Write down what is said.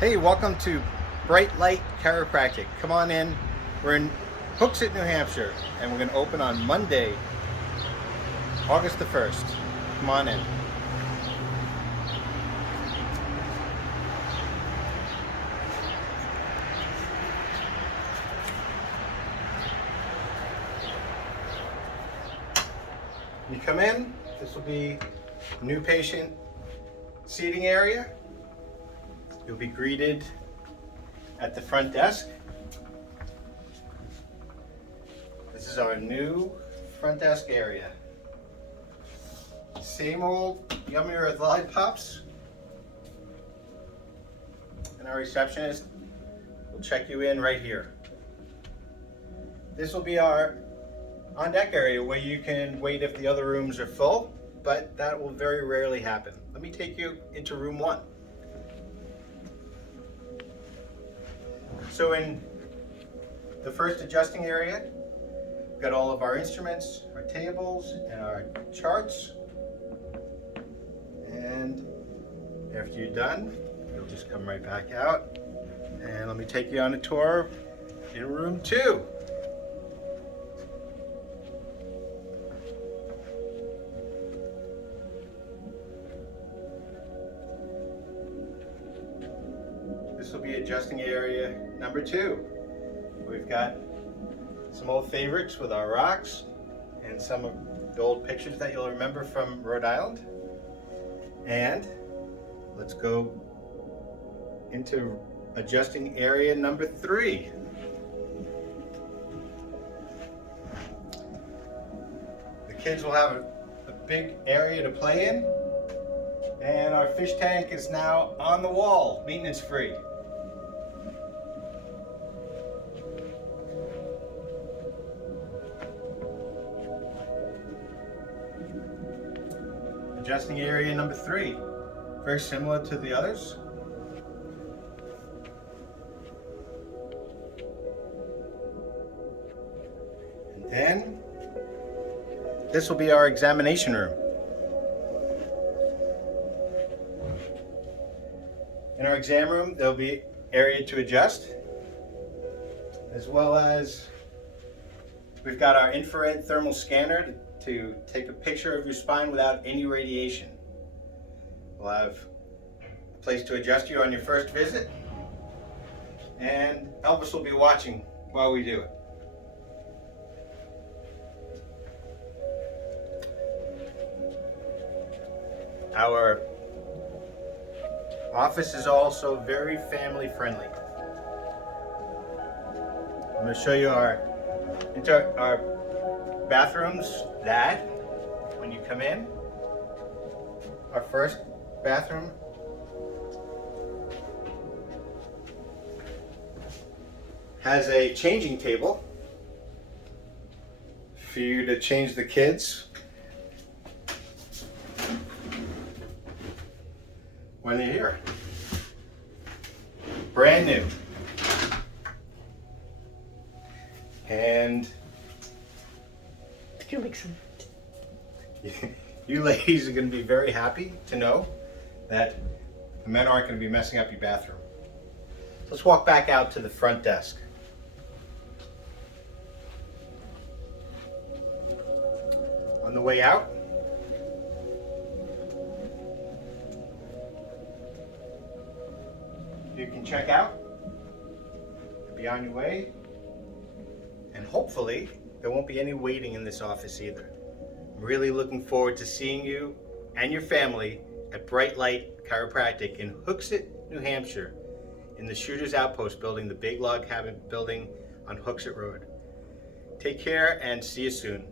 Hey, welcome to Bright Light Chiropractic. Come on in. We're in Hooksett, New Hampshire, and we're going to open on Monday, August the 1st. Come on in. You come in, this will be new patient seating area. You'll be greeted at the front desk. This is our new front desk area. Same old yummy lollipops. And our receptionist will check you in right here. This will be our on deck area where you can wait if the other rooms are full, but that will very rarely happen. Let me take you into room 1. So in the first adjusting area, we've got all of our instruments, our tables, and our charts. And after you're done, you'll just come right back out. And let me take you on a tour in room 2. This will be adjusting area number 2. We've got some old favorites with our rocks and some of the old pictures that you'll remember from Rhode Island. And let's go into adjusting area number 3. The kids will have a big area to play in, and our fish tank is now on the wall, maintenance free. Adjusting area number 3, very similar to the others. And then this will be our examination room. In our exam room, there'll be area to adjust, as well as we've got our infrared thermal scanner to take a picture of your spine without any radiation. We'll have a place to adjust you on your first visit, and Elvis will be watching while we do it. Our office is also very family friendly. I'm going to show you our bathrooms that, when you come in, our first bathroom has a changing table for you to change the kids when they're here. Brand new. And you ladies are going to be very happy to know that the men aren't going to be messing up your bathroom. So let's walk back out to the front desk. On the way out, you can check out, be on your way, and hopefully there won't be any waiting in this office either. I'm really looking forward to seeing you and your family at Bright Light Chiropractic in Hooksett, New Hampshire, in the Shooter's Outpost building, the big log cabin building on Hooksett Road. Take care and see you soon.